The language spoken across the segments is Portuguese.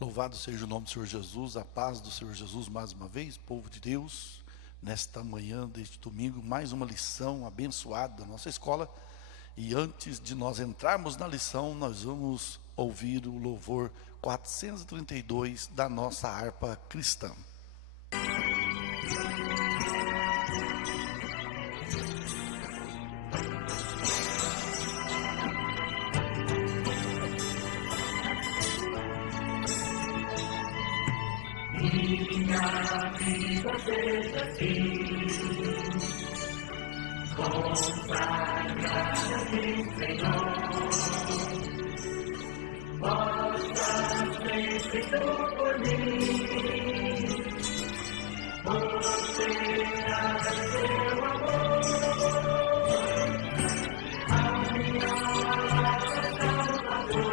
Louvado seja o nome do Senhor Jesus, a paz do Senhor Jesus mais uma vez, povo de Deus, nesta manhã deste domingo, mais uma lição abençoada da nossa escola. E antes de nós entrarmos na lição, nós vamos ouvir o louvor 432 da nossa harpa cristã. Minha vida seja assim, consagra-me, Senhor. Mostra sempre tu por mim, mostrar teu amor. A minha alma Salvador,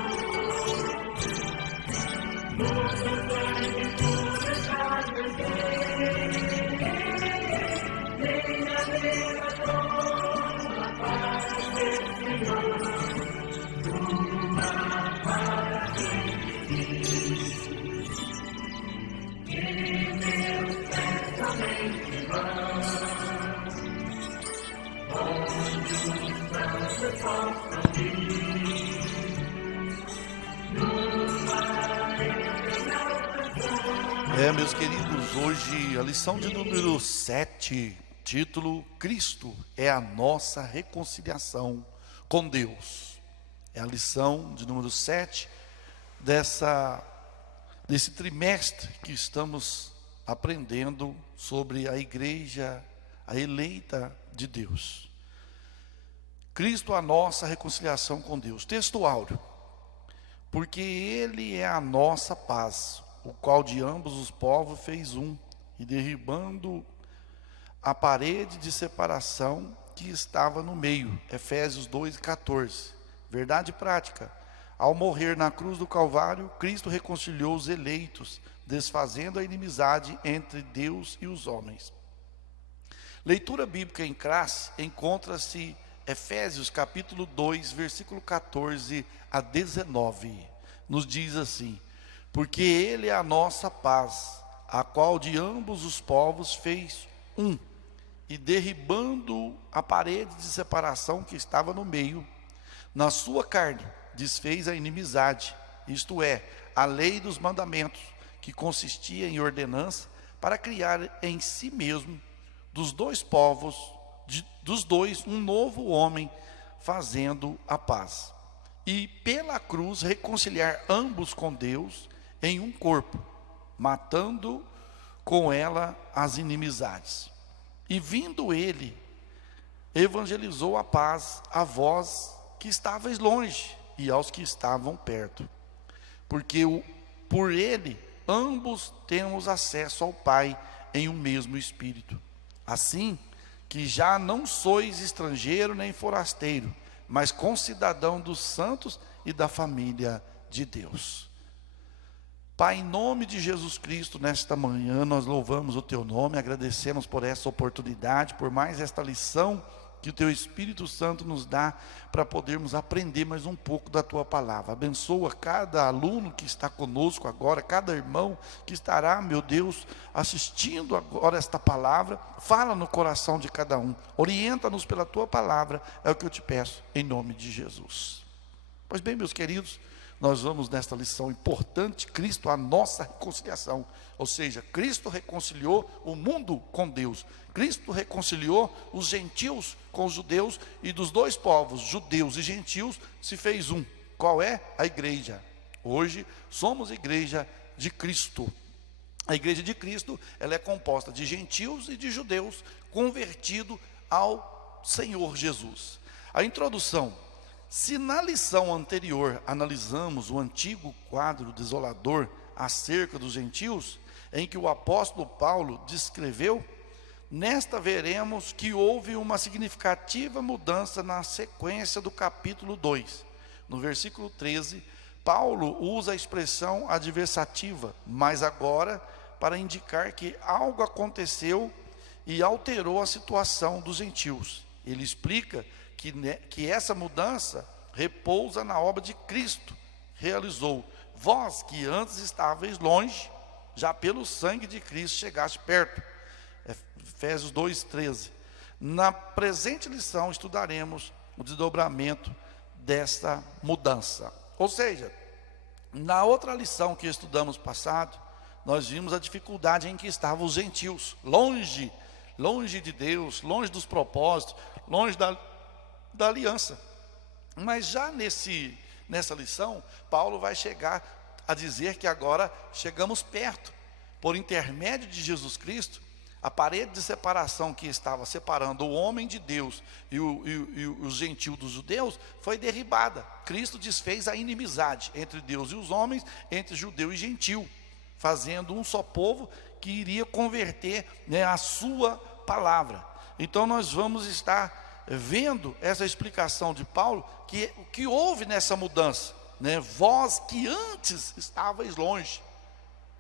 no teu sangue purificar meu ser. Minha vida toma paz, Senhor, tua maravilha. Que meus pensamentos vão, onde os santos possam ir, numa eternal canção. Meus queridos, hoje a lição de número 7, título: Cristo é a nossa reconciliação com Deus. É a lição de número 7 desse trimestre que estamos aprendendo sobre a igreja, a eleita de Deus. Cristo a nossa reconciliação com Deus. Texto áureo: porque Ele é a nossa paz, o qual de ambos os povos fez um, e derribando a parede de separação que estava no meio. Efésios 2:14. Verdade prática: ao morrer na cruz do Calvário, Cristo reconciliou os eleitos, desfazendo a inimizade entre Deus e os homens. Leitura bíblica em classe encontra-se Efésios capítulo 2, versículo 14 a 19. Nos diz assim: porque Ele é a nossa paz, a qual de ambos os povos fez um, e derribando a parede de separação que estava no meio, na sua carne desfez a inimizade, isto é, a lei dos mandamentos, que consistia em ordenança, para criar em si mesmo dos dois povos, dos dois, um novo homem, fazendo a paz, e pela cruz reconciliar ambos com Deus em um corpo, matando com ela as inimizades. E vindo ele, evangelizou a paz a vós que estavais longe e aos que estavam perto, porque por ele ambos temos acesso ao Pai em um mesmo Espírito. Assim que já não sois estrangeiro nem forasteiro, mas concidadão dos santos e da família de Deus. Pai, em nome de Jesus Cristo, nesta manhã nós louvamos o Teu nome, agradecemos por essa oportunidade, por mais esta lição que o Teu Espírito Santo nos dá para podermos aprender mais um pouco da Tua palavra. Abençoa cada aluno que está conosco agora, cada irmão que estará, meu Deus, assistindo agora esta palavra. Fala no coração de cada um, orienta-nos pela Tua palavra, é o que eu te peço, em nome de Jesus. Pois bem, meus queridos, nós vamos nesta lição importante: Cristo a nossa reconciliação. Ou seja, Cristo reconciliou o mundo com Deus. Cristo reconciliou os gentios com os judeus, e dos dois povos, judeus e gentios, se fez um. Qual é? A igreja. Hoje somos igreja de Cristo. A igreja de Cristo, ela é composta de gentios e de judeus convertidos ao Senhor Jesus. A introdução: se na lição anterior analisamos o antigo quadro desolador acerca dos gentios, em que o apóstolo Paulo descreveu, nesta veremos que houve uma significativa mudança na sequência do capítulo 2. No versículo 13, Paulo usa a expressão adversativa, mas agora para indicar que algo aconteceu e alterou a situação dos gentios. Ele explica que essa mudança repousa na obra de Cristo, realizou, vós que antes estáveis longe, já pelo sangue de Cristo chegaste perto. Efésios 2:13. Na presente lição estudaremos o desdobramento desta mudança. Ou seja, na outra lição que estudamos passado, nós vimos a dificuldade em que estavam os gentios, longe de Deus, longe dos propósitos, longe da aliança. Mas já nessa lição, Paulo vai chegar a dizer que agora chegamos perto, por intermédio de Jesus Cristo. A parede de separação que estava separando o homem de Deus e os gentios dos judeus foi derribada. Cristo desfez a inimizade entre Deus e os homens, entre judeu e gentil, fazendo um só povo que iria converter, né, a sua palavra. Então nós vamos estar vendo essa explicação de Paulo, que o que houve nessa mudança, né? Vós que antes estavais longe.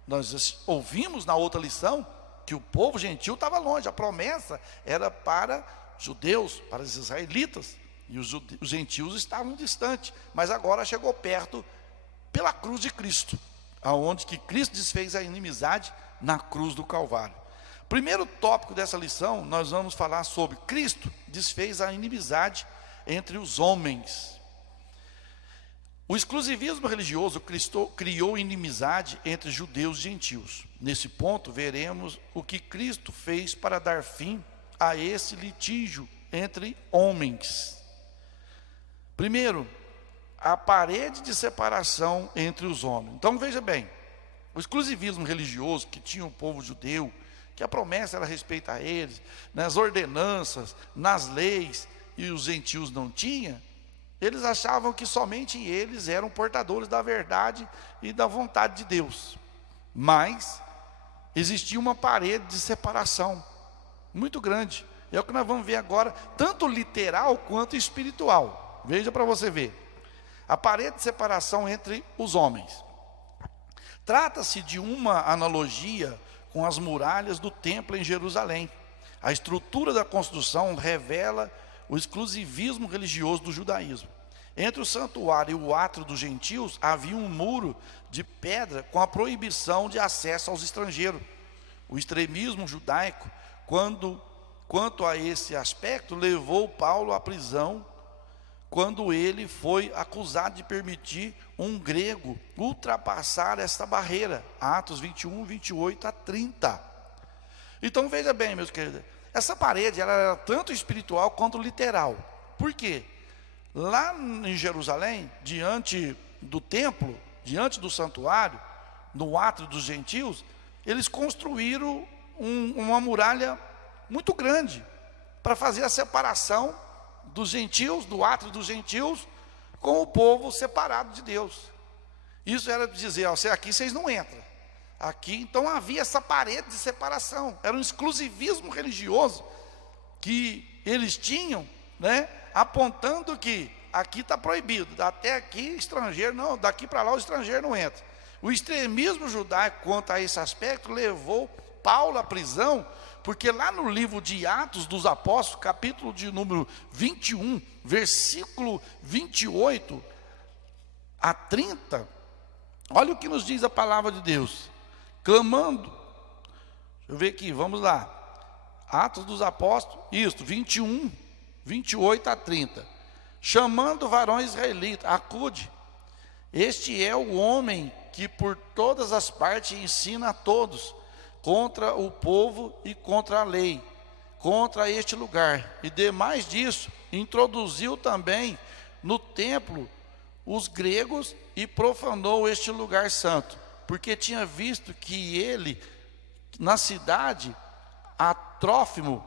Nós ouvimos na outra lição que o povo gentil estava longe, a promessa era para judeus, para os israelitas, e os gentios estavam distantes, mas agora chegou perto pela cruz de Cristo, aonde que Cristo desfez a inimizade na cruz do Calvário. Primeiro tópico dessa lição, nós vamos falar sobre Cristo desfez a inimizade entre os homens. O exclusivismo religioso criou inimizade entre judeus e gentios. Nesse ponto, veremos o que Cristo fez para dar fim a esse litígio entre homens. Primeiro, a parede de separação entre os homens. Então veja bem, o exclusivismo religioso que tinha o povo judeu, que a promessa era respeito a eles, nas ordenanças, nas leis, e os gentios não tinham, eles achavam que somente eles eram portadores da verdade e da vontade de Deus. Mas existia uma parede de separação muito grande. É o que nós vamos ver agora, tanto literal quanto espiritual. Veja para você ver. A parede de separação entre os homens. Trata-se de uma analogia com as muralhas do templo em Jerusalém. A estrutura da construção revela o exclusivismo religioso do judaísmo. Entre o santuário e o átrio dos gentios havia um muro de pedra com a proibição de acesso aos estrangeiros. O extremismo judaico, quanto a esse aspecto, levou Paulo à prisão quando ele foi acusado de permitir um grego ultrapassar essa barreira. Atos 21, 28 a 30. Então veja bem, meus queridos, essa parede ela era tanto espiritual quanto literal. Por quê? Lá em Jerusalém, diante do templo, diante do santuário, no átrio dos gentios, eles construíram uma muralha muito grande para fazer a separação dos gentios, do átrio dos gentios, com o povo separado de Deus. Isso era dizer, ó, aqui vocês não entram. Aqui, então havia essa parede de separação. Era um exclusivismo religioso que eles tinham, né, apontando que aqui está proibido, até aqui estrangeiro não, daqui para lá o estrangeiro não entra. O extremismo judaico quanto a esse aspecto levou Paulo à prisão, porque lá no livro de Atos dos Apóstolos, capítulo de número 21, versículo 28 a 30, olha o que nos diz a palavra de Deus. Clamando, deixa eu ver aqui, vamos lá, Atos dos Apóstolos, isso, 21, 28 a 30, chamando varões israelitas, acude, este é o homem que por todas as partes ensina a todos, contra o povo e contra a lei, contra este lugar, e demais disso, introduziu também no templo os gregos e profanou este lugar santo, porque tinha visto que ele, na cidade, a Trófimo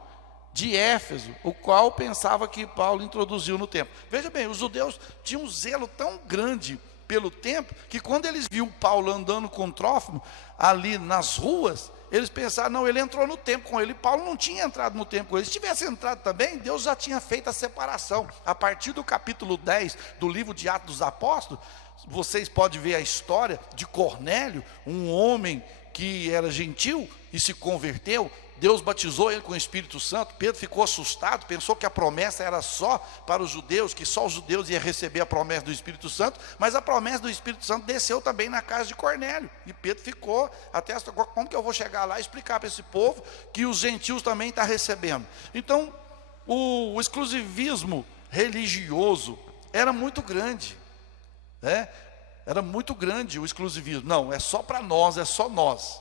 de Éfeso, o qual pensava que Paulo introduziu no templo. Veja bem, os judeus tinham um zelo tão grande pelo templo, que quando eles viam Paulo andando com Trófimo, ali nas ruas, eles pensaram, não, ele entrou no templo com ele. Paulo não tinha entrado no templo com ele. Se tivesse entrado também, Deus já tinha feito a separação. A partir do capítulo 10 do livro de Atos dos Apóstolos, vocês podem ver a história de Cornélio, um homem que era gentil e se converteu, Deus batizou ele com o Espírito Santo. Pedro ficou assustado, pensou que a promessa era só para os judeus, que só os judeus iam receber a promessa do Espírito Santo, mas a promessa do Espírito Santo desceu também na casa de Cornélio, e Pedro ficou até, como que eu vou chegar lá e explicar para esse povo que os gentios também estão recebendo? Então, o exclusivismo religioso era muito grande, né? Era muito grande o exclusivismo. Não, é só para nós, é só nós.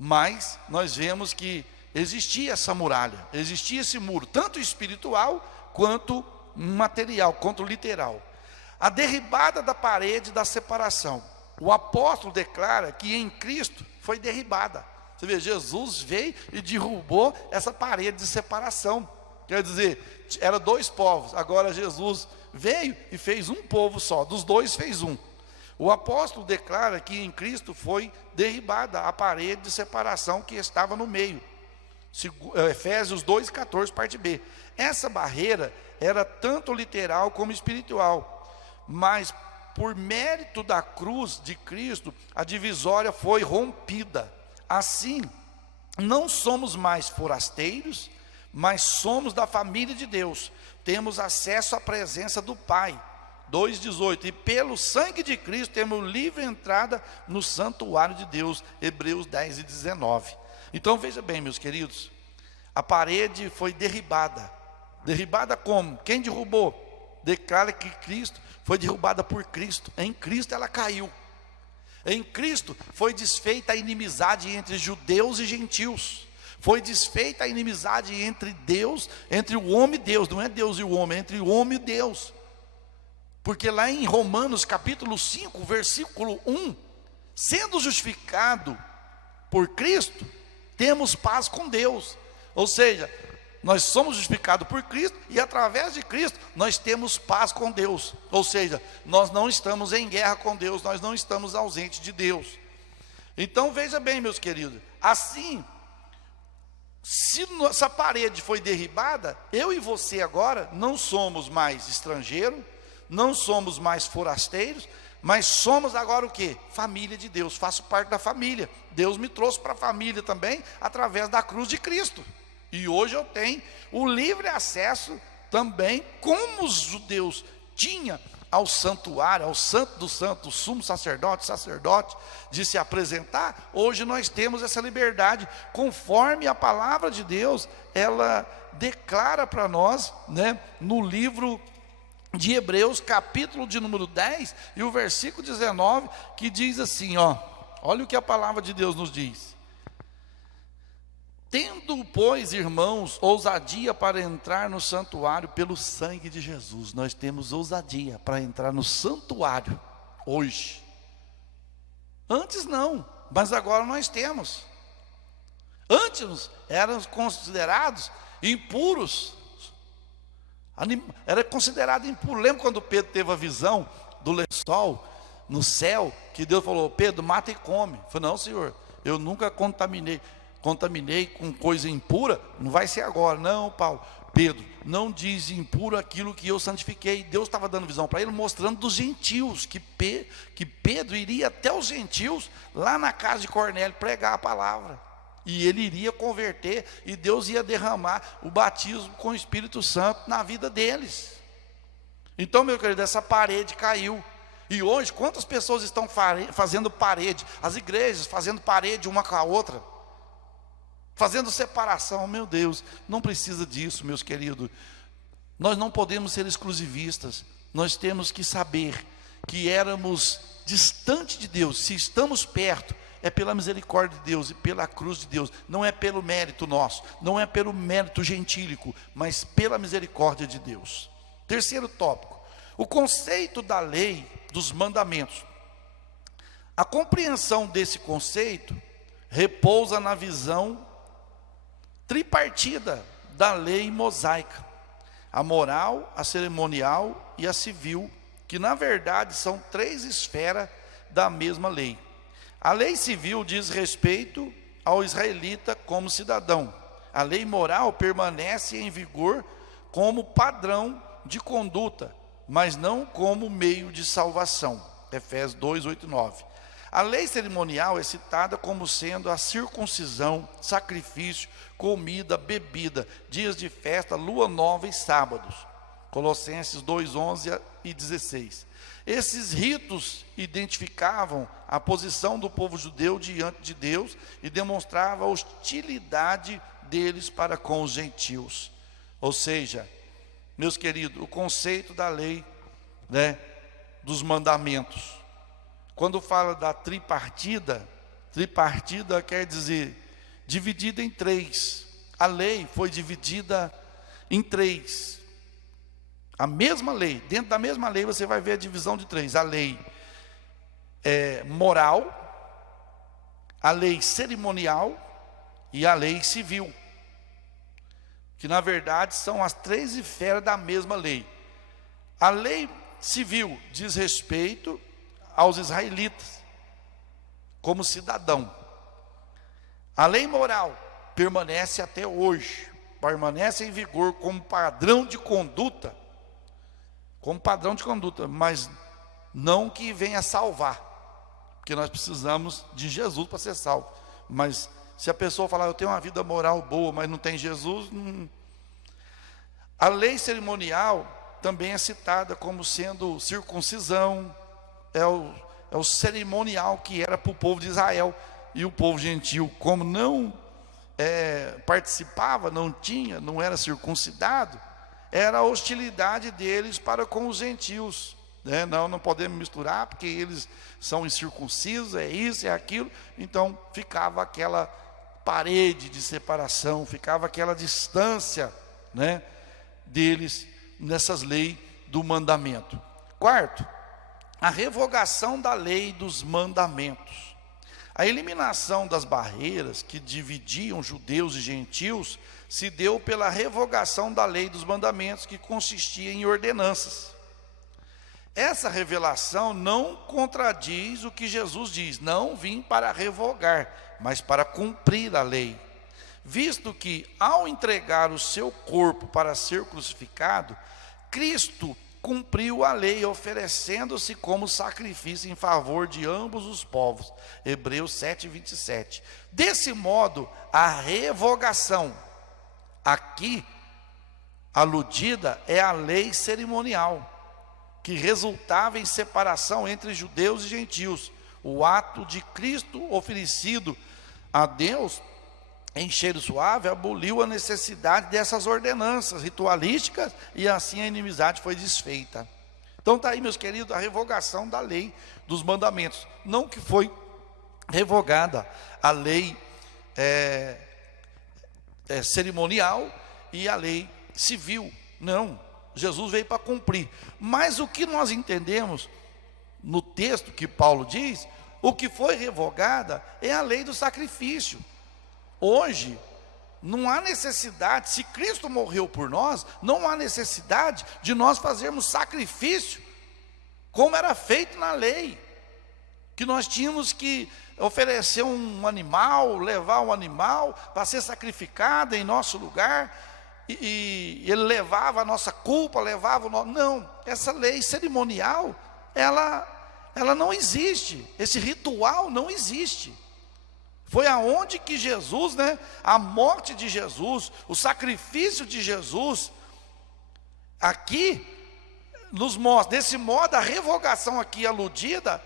Mas nós vemos que existia essa muralha, existia esse muro, tanto espiritual quanto material, quanto literal. A derribada da parede da separação. O apóstolo declara que em Cristo foi derribada. Você vê, Jesus veio e derrubou essa parede de separação. Quer dizer, era dois povos, agora Jesus veio e fez um povo só, dos dois fez um. O apóstolo declara que em Cristo foi derribada a parede de separação que estava no meio. Efésios 2,14, parte B. Essa barreira era tanto literal como espiritual, mas por mérito da cruz de Cristo, a divisória foi rompida. Assim, não somos mais forasteiros, mas somos da família de Deus. Temos acesso à presença do Pai. 2,18, e pelo sangue de Cristo temos livre entrada no santuário de Deus. Hebreus 10:19. Então veja bem, meus queridos, a parede foi derribada. Derribada como? Quem derrubou? Declara que Cristo foi derrubada por Cristo. Em Cristo ela caiu. Em Cristo foi desfeita a inimizade entre judeus e gentios. Foi desfeita a inimizade entre Deus, entre o homem e Deus. Não é Deus e o homem, é entre o homem e Deus. Porque lá em Romanos capítulo 5, versículo 1, sendo justificado por Cristo, temos paz com Deus. Ou seja, nós somos justificados por Cristo e através de Cristo nós temos paz com Deus. Ou seja, nós não estamos em guerra com Deus, nós não estamos ausentes de Deus. Então veja bem, meus queridos, assim, se essa parede foi derribada, eu e você agora não somos mais estrangeiros, não somos mais forasteiros, mas somos agora o quê? Família de Deus, faço parte da família. Deus me trouxe para a família também, através da cruz de Cristo. E hoje eu tenho o livre acesso também, como os judeus tinham ao santuário, ao santo dos santos, sumo sacerdote, de se apresentar. Hoje nós temos essa liberdade, conforme a palavra de Deus, ela declara para nós, né, no livro de Hebreus, capítulo de número 10, e o versículo 19, que diz assim, olha o que a palavra de Deus nos diz. Tendo, pois, irmãos, ousadia para entrar no santuário pelo sangue de Jesus. Nós temos ousadia para entrar no santuário hoje. Antes não, mas agora nós temos. Antes éramos considerados impuros. Era considerado impuro. Lembra quando Pedro teve a visão do lençol no céu, que Deus falou, Pedro, mata e come. Ele falou, não, Senhor, eu nunca contaminei com coisa impura, não vai ser agora. Não, Paulo, Pedro, não diz impuro aquilo que eu santifiquei. Deus estava dando visão para ele, mostrando dos gentios, que Pedro iria até os gentios, lá na casa de Cornélio, pregar a palavra. E ele iria converter, e Deus ia derramar o batismo com o Espírito Santo na vida deles. Então, meu querido, essa parede caiu. E hoje, quantas pessoas estão fazendo parede? As igrejas fazendo parede uma com a outra, fazendo separação. Meu Deus, não precisa disso, meus queridos. Nós não podemos ser exclusivistas. Nós temos que saber que éramos distantes de Deus. Se estamos perto, é pela misericórdia de Deus e pela cruz de Deus. Não é pelo mérito nosso, não é pelo mérito gentílico, mas pela misericórdia de Deus. Terceiro tópico, o conceito da lei dos mandamentos. A compreensão desse conceito repousa na visão tripartida da lei mosaica: a moral, a cerimonial e a civil, que na verdade são três esferas da mesma lei. A lei civil diz respeito ao israelita como cidadão. A lei moral permanece em vigor como padrão de conduta, mas não como meio de salvação. Efésios 2, 8 e 9. A lei cerimonial é citada como sendo a circuncisão, sacrifício, comida, bebida, dias de festa, lua nova e sábados. Colossenses 2:11 e 16. Esses ritos identificavam a posição do povo judeu diante de Deus e demonstrava a hostilidade deles para com os gentios. Ou seja, meus queridos, o conceito da lei, dos mandamentos. Quando fala da tripartida quer dizer dividida em três. A lei foi dividida em três. A mesma lei, dentro da mesma lei você vai ver a divisão de três. A lei moral, a lei cerimonial e a lei civil. Que na verdade são as três esferas da mesma lei. A lei civil diz respeito aos israelitas, como cidadão. A lei moral permanece até hoje, permanece em vigor como padrão de conduta, mas não que venha salvar, porque nós precisamos de Jesus para ser salvo. Mas se a pessoa falar, eu tenho uma vida moral boa, mas não tem Jesus, A lei cerimonial também é citada como sendo circuncisão, é o cerimonial que era para o povo de Israel. E o povo gentil, como não participava, não era circuncidado, era a hostilidade deles para com os gentios. Não podemos misturar, porque eles são incircuncisos, é isso, é aquilo. Então ficava aquela parede de separação, ficava aquela distância, deles nessas leis do mandamento. Quarto, a revogação da lei dos mandamentos. A eliminação das barreiras que dividiam judeus e gentios se deu pela revogação da lei dos mandamentos, que consistia em ordenanças. Essa revelação não contradiz o que Jesus diz: não vim para revogar, mas para cumprir a lei. Visto que, ao entregar o seu corpo para ser crucificado, Cristo cumpriu a lei, oferecendo-se como sacrifício em favor de ambos os povos. Hebreus 7:27. Desse modo, a revogação aqui aludida é a lei cerimonial, que resultava em separação entre judeus e gentios. O ato de Cristo oferecido a Deus em cheiro suave aboliu a necessidade dessas ordenanças ritualísticas, e assim a inimizade foi desfeita. Então está aí, meus queridos, a revogação da lei dos mandamentos. Não que foi revogada a lei cerimonial e a lei civil. Não, Jesus veio para cumprir. Mas o que nós entendemos no texto que Paulo diz, o que foi revogada é a lei do sacrifício. Hoje, não há necessidade, se Cristo morreu por nós, não há necessidade de nós fazermos sacrifício, como era feito na lei, que nós tínhamos que oferecer um animal, levar um animal para ser sacrificado em nosso lugar, e ele levava a nossa culpa, levava o nosso... Não, essa lei cerimonial, ela não existe, esse ritual não existe. Foi aonde que Jesus, a morte de Jesus, o sacrifício de Jesus, aqui nos mostra. Desse modo, a revogação aqui aludida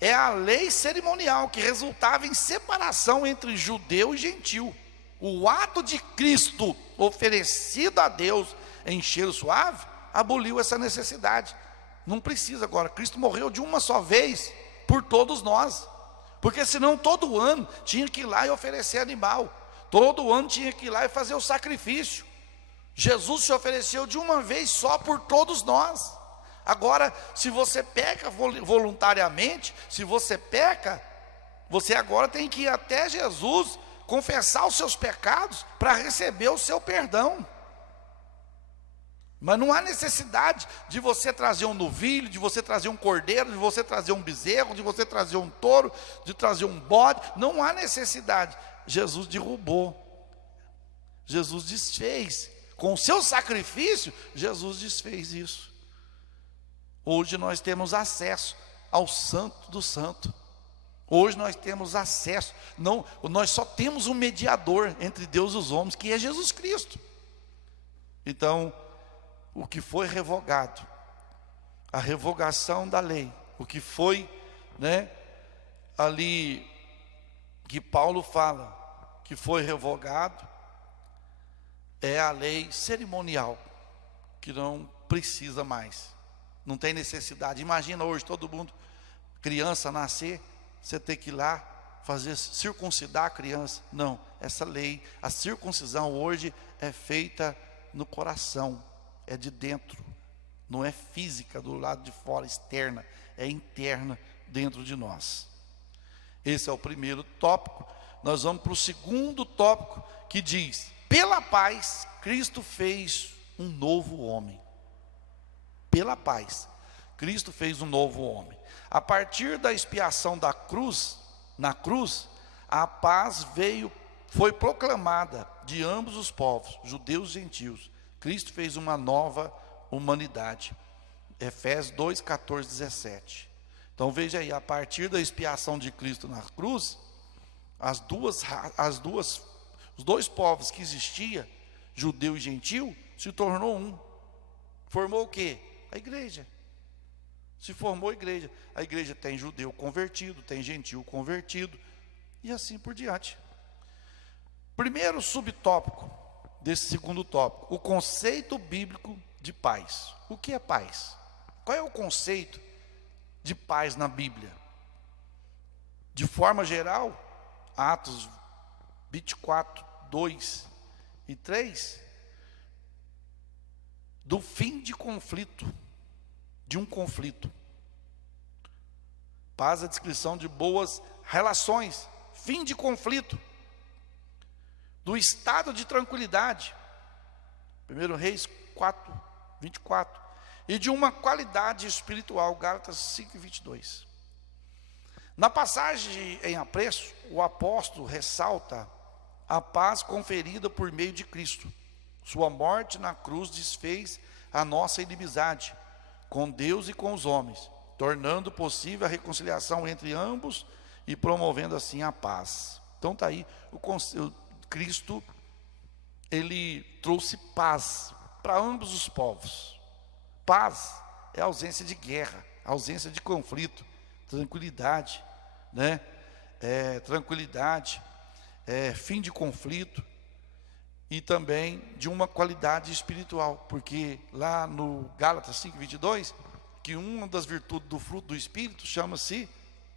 é a lei cerimonial, que resultava em separação entre judeu e gentil. O ato de Cristo oferecido a Deus em cheiro suave aboliu essa necessidade. Não precisa agora, Cristo morreu de uma só vez por todos nós. Porque senão todo ano tinha que ir lá e oferecer animal. Todo ano tinha que ir lá e fazer o sacrifício. Jesus se ofereceu de uma vez só por todos nós. Agora, se você peca voluntariamente, se você peca, você agora tem que ir até Jesus, confessar os seus pecados para receber o seu perdão. Mas não há necessidade de você trazer um novilho, de você trazer um cordeiro, de você trazer um bezerro, de você trazer um touro, de trazer um bode. Não há necessidade. Jesus derrubou. Jesus desfez. Com o seu sacrifício, Jesus desfez isso. Hoje nós temos acesso ao Santo do Santo. Hoje nós temos acesso, não, nós só temos um mediador entre Deus e os homens, que é Jesus Cristo. Então, o que foi revogado, a revogação da lei, o que foi, ali, que Paulo fala, que foi revogado, é a lei cerimonial, que não precisa mais, não tem necessidade. Imagina hoje todo mundo, criança nascer, você ter que ir lá fazer circuncidar a criança. Não, essa lei, a circuncisão hoje é feita no coração, é de dentro, não é física do lado de fora, externa, é interna dentro de nós. Esse é o primeiro tópico. Nós vamos para o segundo tópico, que diz: pela paz Cristo fez um novo homem. Pela paz Cristo fez um novo homem. A partir da expiação da cruz, na cruz, a paz foi proclamada de ambos os povos, judeus e gentios. Cristo fez uma nova humanidade. Efésios 2, 14, 17. Então veja aí, a partir da expiação de Cristo na cruz, os dois povos que existiam, judeu e gentil, se tornou um. Formou o quê? A igreja. Se formou a igreja. A igreja tem judeu convertido, tem gentil convertido, e assim por diante. Primeiro subtópico desse segundo tópico: o conceito bíblico de paz. O que é paz? Qual é o conceito de paz na Bíblia? De forma geral, Atos 24, 2 e 3, do fim de conflito, de um conflito. Paz é a descrição de boas relações, fim de conflito, do estado de tranquilidade, 1 Reis 4, 24, e de uma qualidade espiritual, Gálatas 5, 22. Na passagem em apreço, o apóstolo ressalta a paz conferida por meio de Cristo. Sua morte na cruz desfez a nossa inimizade com Deus e com os homens, tornando possível a reconciliação entre ambos e promovendo assim a paz. Então está aí, Cristo, ele trouxe paz para ambos os povos. Paz é ausência de guerra, ausência de conflito, tranquilidade, tranquilidade, fim de conflito, e também de uma qualidade espiritual, porque lá no Gálatas 5, 22, que uma das virtudes do fruto do Espírito chama-se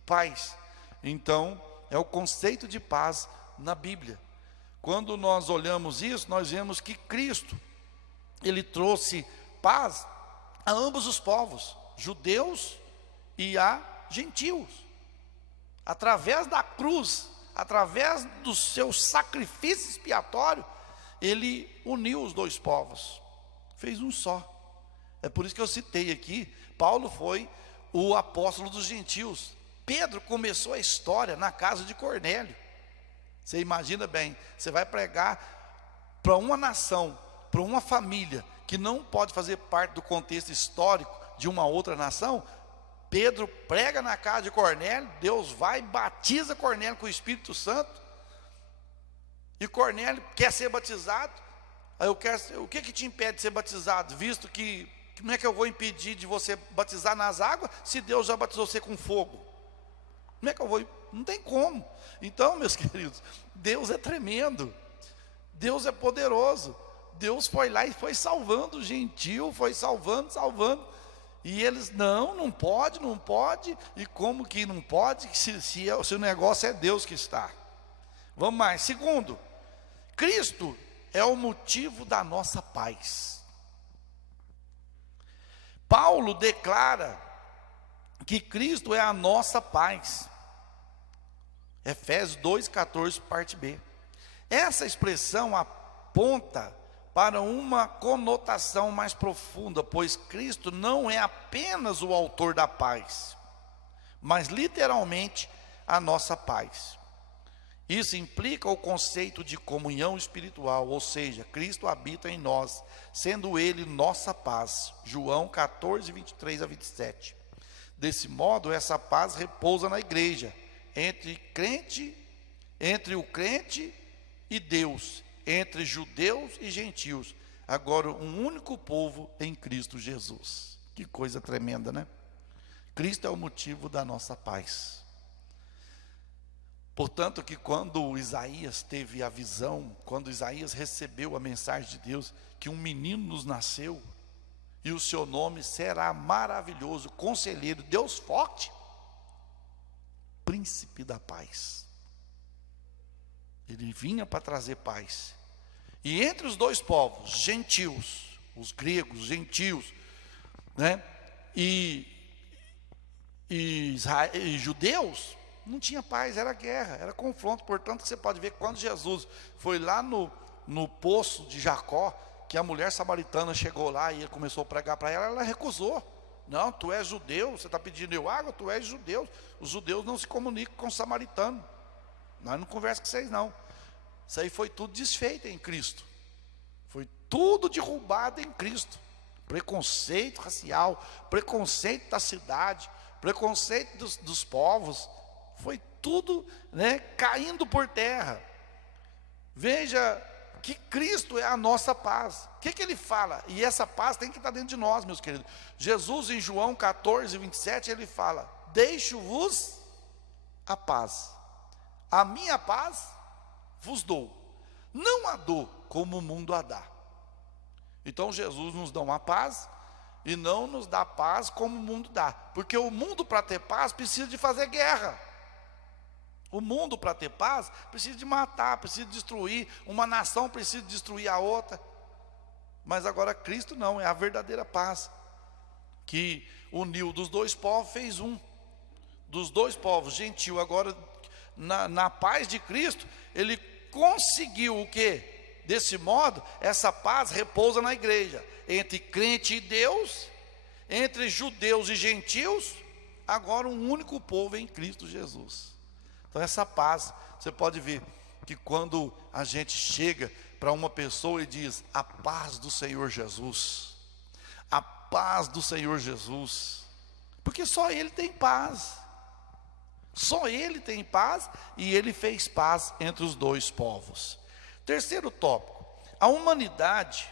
paz. Então, é o conceito de paz na Bíblia. Quando nós olhamos isso, nós vemos que Cristo, ele trouxe paz a ambos os povos, judeus e a gentios. Através da cruz, através do seu sacrifício expiatório, ele uniu os dois povos, fez um só. É por isso que eu citei aqui, Paulo foi o apóstolo dos gentios. Pedro começou a história na casa de Cornélio. Você imagina bem, você vai pregar para uma nação, para uma família que não pode fazer parte do contexto histórico de uma outra nação. Pedro prega na casa de Cornélio, Deus vai e batiza Cornélio com o Espírito Santo, e Cornélio quer ser batizado. Aí o que te impede de ser batizado, visto que como é que eu vou impedir de você batizar nas águas, se Deus já batizou você com fogo? Como é que eu vou? Não tem como. Então, meus queridos, Deus é tremendo, Deus é poderoso. Deus foi lá e foi salvando o gentil, foi salvando, e eles, não pode, e como que não pode, se o negócio é Deus que está. Vamos mais. Segundo, Cristo é o motivo da nossa paz. Paulo declara que Cristo é a nossa paz. Efésios 2,14, parte B. Essa expressão aponta para uma conotação mais profunda, pois Cristo não é apenas o autor da paz, mas literalmente a nossa paz. Isso implica o conceito de comunhão espiritual, ou seja, Cristo habita em nós, sendo Ele nossa paz. João 14, 23 a 27. Desse modo, essa paz repousa na igreja, entre o crente e Deus, entre judeus e gentios. Agora um único povo em Cristo Jesus. Que coisa tremenda, né? Cristo é o motivo da nossa paz. Portanto que quando Isaías teve a visão, quando Isaías recebeu a mensagem de Deus, que um menino nos nasceu, e o seu nome será maravilhoso, conselheiro, Deus forte, príncipe da paz. Ele vinha para trazer paz. E entre os dois povos, gentios, os gregos, gentios, né, e judeus, não tinha paz, era guerra, era confronto. Portanto, você pode ver que quando Jesus foi lá no poço de Jacó, que a mulher samaritana chegou lá e ele começou a pregar para ela, ela recusou. Não, tu és judeu, você está pedindo eu água, tu és judeu. Os judeus não se comunicam com os samaritanos. Nós não conversamos com vocês não. Isso aí foi tudo desfeito em Cristo. Foi tudo derrubado em Cristo. Preconceito racial, preconceito da cidade, preconceito dos povos. Foi tudo, né, caindo por terra. Veja que Cristo é a nossa paz. O que ele fala? E essa paz tem que estar dentro de nós, meus queridos. Jesus em João 14, 27, ele fala: deixo-vos a paz, a minha paz vos dou, não a dou como o mundo a dá. Então Jesus nos dá uma paz e não nos dá paz como o mundo dá, porque o mundo, para ter paz, precisa de fazer guerra. O mundo, para ter paz, precisa de matar, precisa de destruir. Uma nação precisa destruir a outra. Mas agora Cristo não, é a verdadeira paz, que uniu dos dois povos, fez um. Dos dois povos, gentil. Agora, na paz de Cristo, ele conseguiu o quê? Desse modo, essa paz repousa na igreja, entre crente e Deus, entre judeus e gentios, agora um único povo em Cristo Jesus. Então essa paz, você pode ver que quando a gente chega para uma pessoa e diz: a paz do Senhor Jesus, a paz do Senhor Jesus, porque só Ele tem paz, só Ele tem paz, e Ele fez paz entre os dois povos. Terceiro tópico, a humanidade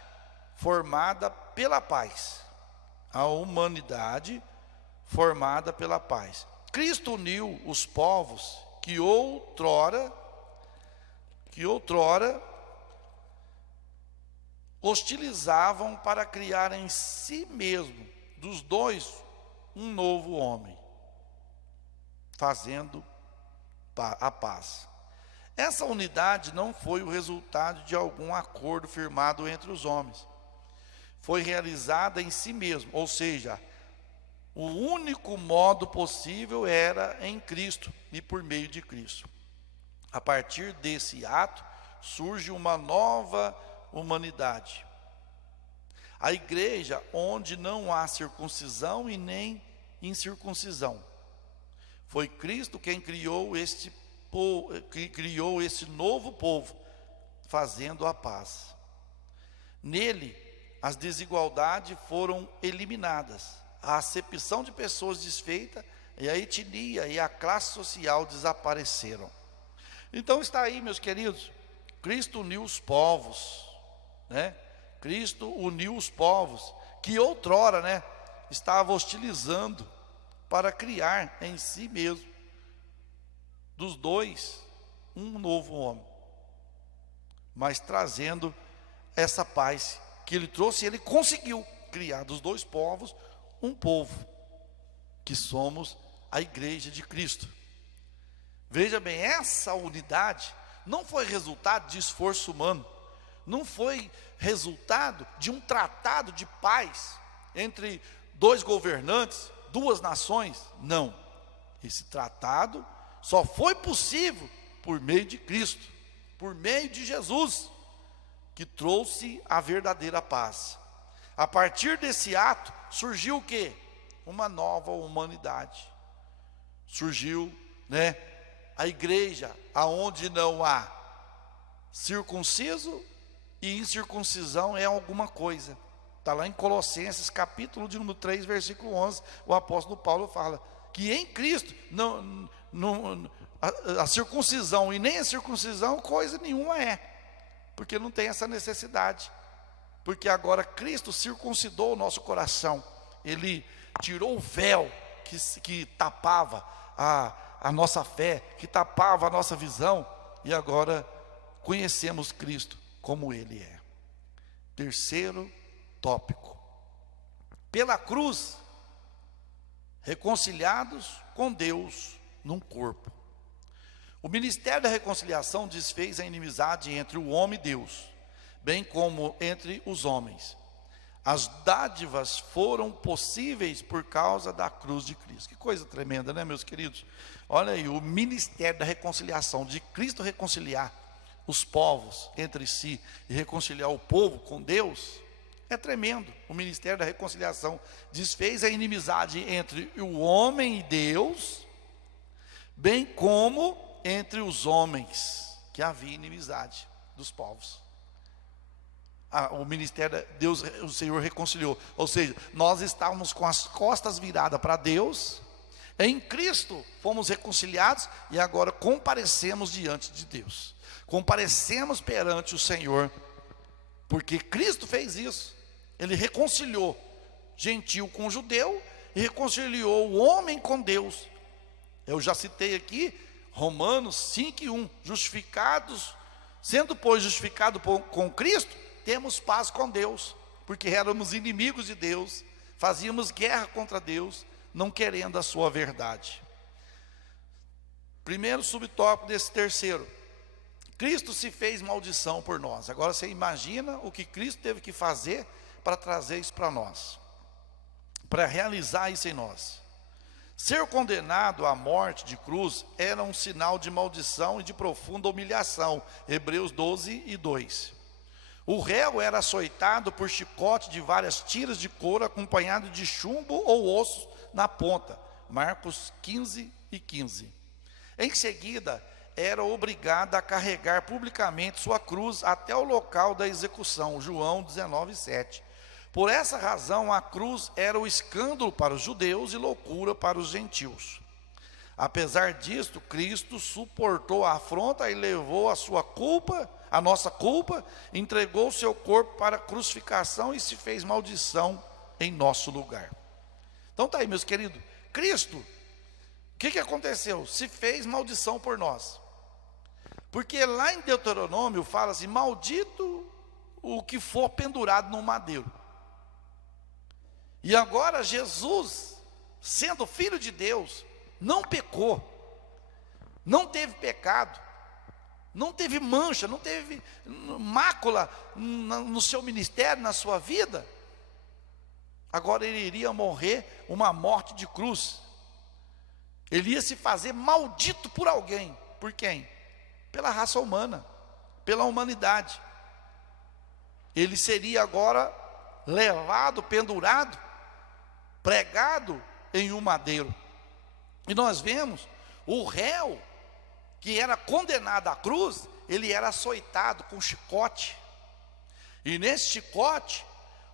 formada pela paz. A humanidade formada pela paz. Cristo uniu os povos que outrora hostilizavam, para criar em si mesmo, dos dois, um novo homem, fazendo a paz. Essa unidade não foi o resultado de algum acordo firmado entre os homens. Foi realizada em si mesmo, ou seja, o único modo possível era em Cristo e por meio de Cristo. A partir desse ato, surge uma nova humanidade. A igreja onde não há circuncisão e nem incircuncisão. Foi Cristo quem criou este novo povo, fazendo a paz. Nele, as desigualdades foram eliminadas, a acepção de pessoas desfeita, e a etnia e a classe social desapareceram. Então está aí, meus queridos, Cristo uniu os povos, né? Cristo uniu os povos que outrora, né, estavam hostilizando, para criar em si mesmo, dos dois, um novo homem, mas trazendo essa paz que ele trouxe. Ele conseguiu criar dos dois povos um povo, que somos a igreja de Cristo. Veja bem, essa unidade não foi resultado de esforço humano, não foi resultado de um tratado de paz entre dois governantes, duas nações. Não, esse tratado só foi possível por meio de Cristo, por meio de Jesus, que trouxe a verdadeira paz. A partir desse ato, surgiu o quê? Uma nova humanidade. Surgiu, né, a igreja, aonde não há circunciso e incircuncisão é alguma coisa. Está lá em Colossenses, capítulo de número 3, versículo 11, o apóstolo Paulo fala que em Cristo a circuncisão e nem a circuncisão coisa nenhuma é, porque não tem essa necessidade, porque agora Cristo circuncidou o nosso coração, Ele tirou o véu que tapava a nossa fé, que tapava a nossa visão, e agora conhecemos Cristo como Ele é. Terceiro tópico: pela cruz, reconciliados com Deus num corpo. O ministério da reconciliação desfez a inimizade entre o homem e Deus, bem como entre os homens. As dádivas foram possíveis por causa da cruz de Cristo. Que coisa tremenda, né, meus queridos? Olha aí, o ministério da reconciliação, de Cristo reconciliar os povos entre si e reconciliar o povo com Deus, é tremendo. O ministério da reconciliação desfez a inimizade entre o homem e Deus, bem como entre os homens, que havia inimizade dos povos. O ministério de Deus, o Senhor reconciliou. Ou seja, nós estávamos com as costas viradas para Deus, em Cristo fomos reconciliados e agora comparecemos diante de Deus. Comparecemos perante o Senhor, porque Cristo fez isso. Ele reconciliou gentil com judeu e reconciliou o homem com Deus. Eu já citei aqui Romanos 5:1, justificados, sendo pois justificado com Cristo, temos paz com Deus, porque éramos inimigos de Deus, fazíamos guerra contra Deus, não querendo a sua verdade. Primeiro subtópico desse terceiro: Cristo se fez maldição por nós. Agora você imagina o que Cristo teve que fazer para trazer isso para nós, para realizar isso em nós. Ser condenado à morte de cruz era um sinal de maldição e de profunda humilhação. Hebreus 12:2. O réu era açoitado por chicote de várias tiras de couro, acompanhado de chumbo ou osso na ponta. Marcos 15:15. Em seguida, era obrigado a carregar publicamente sua cruz até o local da execução. João 19:7. Por essa razão, a cruz era o escândalo para os judeus e loucura para os gentios. Apesar disto, Cristo suportou a afronta e levou a sua culpa, a nossa culpa, entregou o seu corpo para a crucificação e se fez maldição em nosso lugar. Então está aí, meus queridos, Cristo, o que aconteceu? Se fez maldição por nós. Porque lá em Deuteronômio fala assim: maldito o que for pendurado no madeiro. E agora Jesus, sendo filho de Deus, não pecou, não teve pecado, não teve mancha, não teve mácula no seu ministério, na sua vida. Agora ele iria morrer uma morte de cruz. Ele ia se fazer maldito por alguém. Por quem? Pela raça humana, pela humanidade. Ele seria agora levado, pendurado, pregado em um madeiro. E nós vemos o réu que era condenado à cruz, ele era açoitado com chicote. E nesse chicote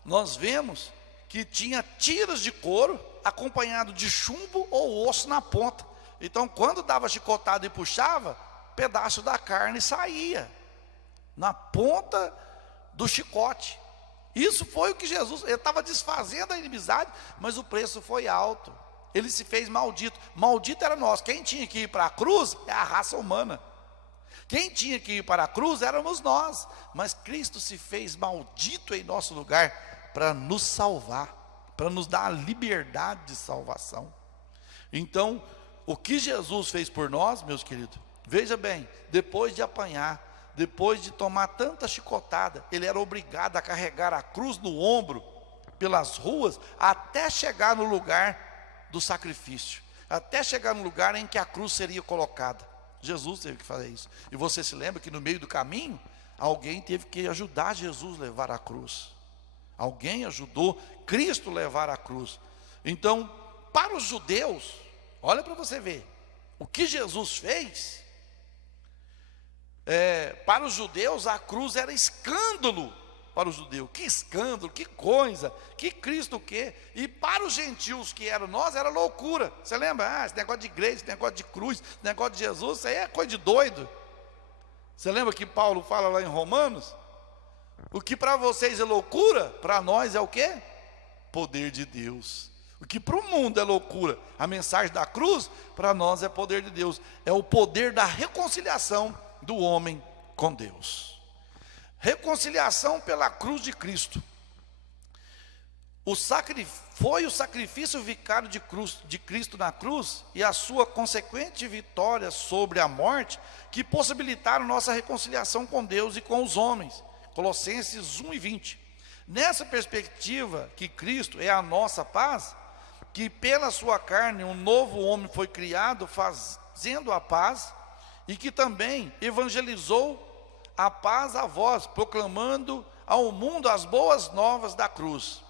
nós vemos que tinha tiras de couro acompanhado de chumbo ou osso na ponta. Então quando dava chicotada e puxava, pedaço da carne saía na ponta do chicote. Isso foi o que Jesus, ele estava desfazendo a inimizade, mas o preço foi alto. Ele se fez maldito. Maldito era nós. Quem tinha que ir para a cruz é a raça humana. Quem tinha que ir para a cruz éramos nós. Mas Cristo se fez maldito em nosso lugar para nos salvar, para nos dar a liberdade de salvação. Então, o que Jesus fez por nós, meus queridos, veja bem, depois de apanhar, depois de tomar tanta chicotada, ele era obrigado a carregar a cruz no ombro, pelas ruas, até chegar no lugar do sacrifício, até chegar no lugar em que a cruz seria colocada. Jesus teve que fazer isso. E você se lembra que no meio do caminho, alguém teve que ajudar Jesus a levar a cruz. Alguém ajudou Cristo a levar a cruz. Então, para os judeus, olha para você ver, o que Jesus fez, para os judeus a cruz era escândalo para o judeu, que escândalo, que coisa, que Cristo o quê? E para os gentios que eram nós, era loucura. Você lembra? Esse negócio de igreja, esse negócio de cruz, esse negócio de Jesus, isso aí é coisa de doido. Você lembra que Paulo fala lá em Romanos? O que para vocês é loucura, para nós é o quê? Poder de Deus. O que para o mundo é loucura, a mensagem da cruz, para nós é poder de Deus. É o poder da reconciliação do homem com Deus. Reconciliação pela cruz de Cristo. Foi o sacrifício vicário de Cristo na cruz e a sua consequente vitória sobre a morte que possibilitaram nossa reconciliação com Deus e com os homens. Colossenses 1:20. Nessa perspectiva que Cristo é a nossa paz, que pela sua carne um novo homem foi criado, fazendo a paz, e que também evangelizou a paz a vós, proclamando ao mundo as boas novas da cruz.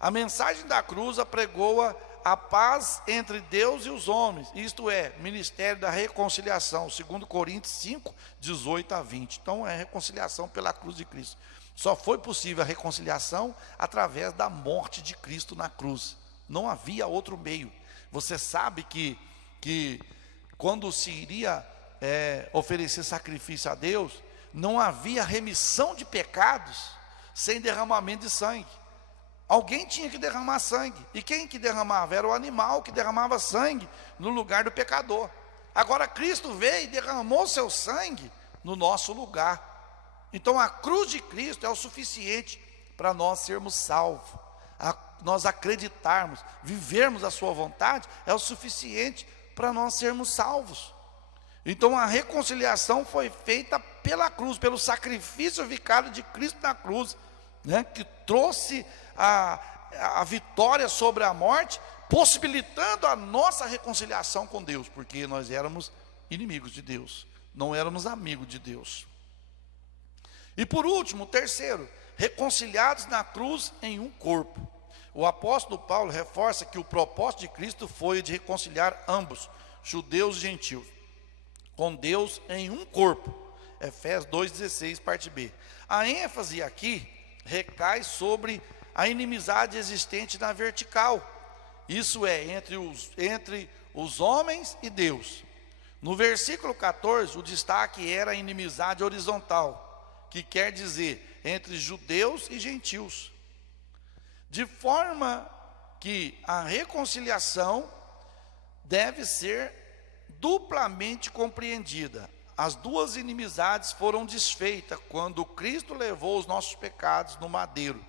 A mensagem da cruz apregoa a paz entre Deus e os homens, isto é, ministério da reconciliação, 2 Coríntios 5, 18-20. Então é reconciliação pela cruz de Cristo. Só foi possível a reconciliação através da morte de Cristo na cruz. Não havia outro meio. Você sabe que quando se iria oferecer sacrifício a Deus, não havia remissão de pecados sem derramamento de sangue. Alguém tinha que derramar sangue. E quem que derramava? Era o animal que derramava sangue no lugar do pecador. Agora Cristo veio e derramou seu sangue no nosso lugar. Então a cruz de Cristo é o suficiente para nós sermos salvos. Nós acreditarmos, vivermos a sua vontade, é o suficiente para nós sermos salvos. Então a reconciliação foi feita pela cruz, pelo sacrifício vicário de Cristo na cruz, né, que trouxe a vitória sobre a morte, possibilitando a nossa reconciliação com Deus, porque nós éramos inimigos de Deus, não éramos amigos de Deus. E por último, terceiro, reconciliados na cruz em um corpo. O apóstolo Paulo reforça que o propósito de Cristo foi de reconciliar ambos, judeus e gentios, com Deus em um corpo. Efésios 2,16, parte B. A ênfase aqui recai sobre a inimizade existente na vertical, isso é, entre os homens e Deus. No versículo 14, o destaque era a inimizade horizontal, que quer dizer entre judeus e gentios. De forma que a reconciliação deve ser duplamente compreendida. As duas inimizades foram desfeitas quando Cristo levou os nossos pecados no madeiro.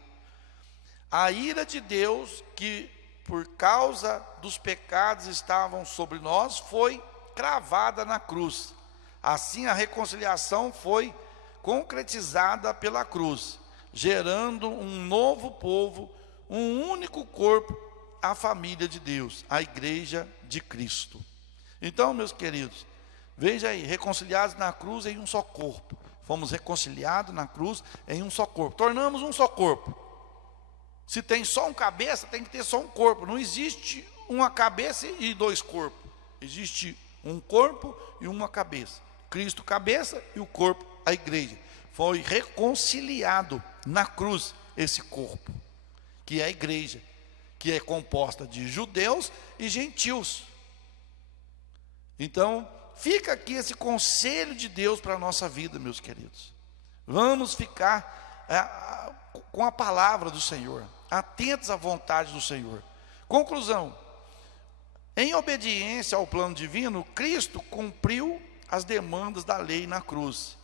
A ira de Deus, que por causa dos pecados estavam sobre nós, foi cravada na cruz. Assim a reconciliação foi concretizada pela cruz, gerando um novo povo, um único corpo, a família de Deus, a igreja de Cristo. Então, meus queridos, veja aí, reconciliados na cruz em um só corpo. Fomos reconciliados na cruz em um só corpo. Tornamos um só corpo. Se tem só uma cabeça, tem que ter só um corpo. Não existe uma cabeça e dois corpos. Existe um corpo e uma cabeça. Cristo cabeça e o corpo a igreja. Foi reconciliado na cruz esse corpo, que é a igreja, que é composta de judeus e gentios. Então, fica aqui esse conselho de Deus para a nossa vida, meus queridos. Vamos ficar com a palavra do Senhor, atentos à vontade do Senhor. Conclusão: em obediência ao plano divino, Cristo cumpriu as demandas da lei na cruz.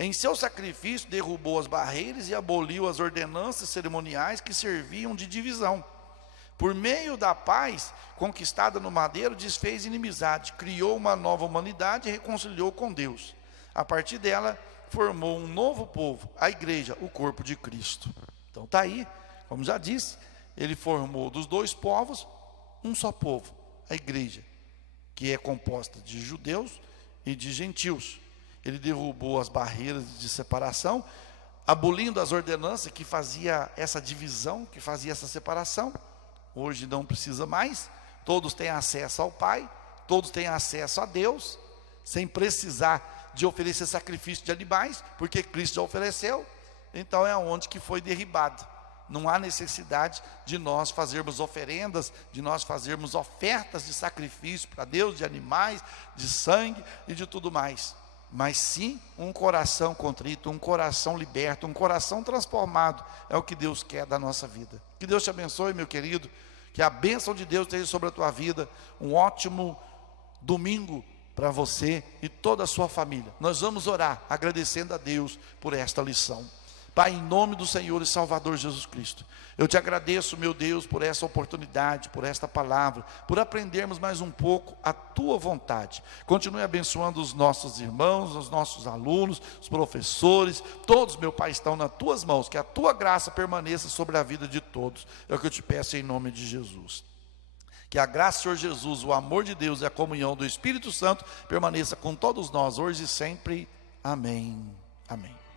Em seu sacrifício, derrubou as barreiras e aboliu as ordenanças cerimoniais que serviam de divisão. Por meio da paz conquistada no madeiro, desfez inimizade, criou uma nova humanidade e reconciliou com Deus. A partir dela, formou um novo povo, a igreja, o corpo de Cristo. Então está aí, como já disse, ele formou dos dois povos um só povo, a igreja, que é composta de judeus e de gentios. Ele derrubou as barreiras de separação, abolindo as ordenanças que fazia essa divisão, que fazia essa separação. Hoje não precisa mais, todos têm acesso ao Pai, todos têm acesso a Deus, sem precisar de oferecer sacrifício de animais, porque Cristo já ofereceu. então é onde que foi derribado. Não há necessidade de nós fazermos oferendas, de nós fazermos ofertas de sacrifício para Deus, de animais, de sangue e de tudo mais. Mas sim, um coração contrito, um coração liberto, um coração transformado, é o que Deus quer da nossa vida. Que Deus te abençoe, meu querido, que a bênção de Deus esteja sobre a tua vida. Um ótimo domingo para você e toda a sua família. Nós vamos orar, agradecendo a Deus por esta lição. Pai, em nome do Senhor e Salvador Jesus Cristo, eu te agradeço, meu Deus, por essa oportunidade, por esta palavra, por aprendermos mais um pouco a tua vontade. Continue abençoando os nossos irmãos, os nossos alunos, os professores, todos, meu Pai, estão nas tuas mãos, que a tua graça permaneça sobre a vida de todos. É o que eu te peço em nome de Jesus. Que a graça do Senhor Jesus, o amor de Deus e a comunhão do Espírito Santo permaneça com todos nós, hoje e sempre. Amém. Amém.